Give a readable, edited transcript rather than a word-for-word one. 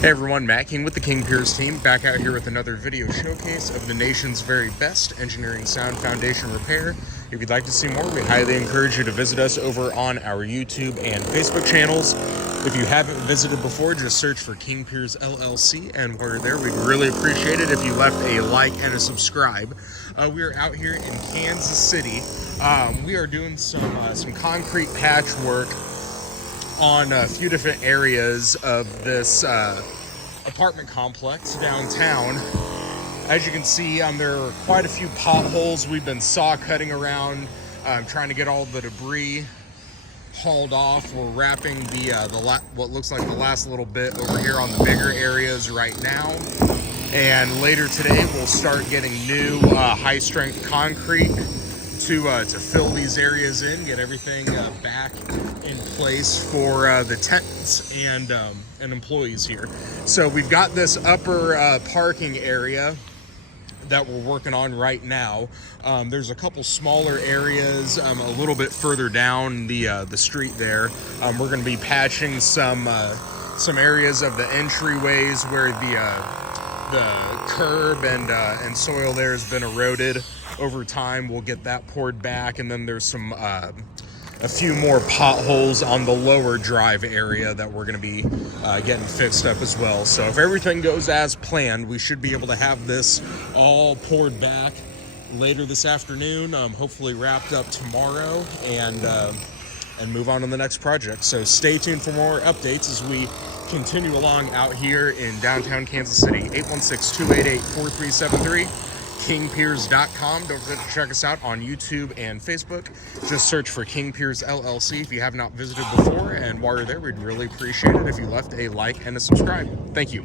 Hey everyone, Matt King with the King Piers team, back out here with another video showcase of the nation's very best engineering sound foundation repair. If you'd like to see more, we highly encourage you to visit us over on our YouTube and Facebook channels. If you haven't visited before, just search for King Piers LLC, and while you're there, we'd really appreciate it if you left a like and a subscribe. We are out here in Kansas City. We are doing some concrete patchwork on a few different areas of this apartment complex downtown. As you can see, there are quite a few potholes. We've been saw cutting around, trying to get all the debris hauled off. We're wrapping what looks like the last little bit over here on the bigger areas right now. And later today, we'll start getting new high-strength concrete to fill these areas in, get everything back in place for the tenants and employees here. So we've got this upper parking area that we're working on right now. There's a couple smaller areas a little bit further down the street there. We're going to be patching some areas of the entryways where the curb and soil there has been eroded over time. We'll get that poured back, and then there's a few more potholes on the lower drive area that we're going to be getting fixed up as well. So if everything goes as planned, we should be able to have this all poured back later this afternoon, hopefully wrapped up tomorrow, and move on to the next project. So stay tuned for more updates as we continue along out here in downtown Kansas City. 816-288-4373. KingPiers.com. Don't forget to check us out on YouTube and Facebook. Just search for King Piers LLC if you have not visited before. And while you're there, we'd really appreciate it if you left a like and a subscribe. Thank you.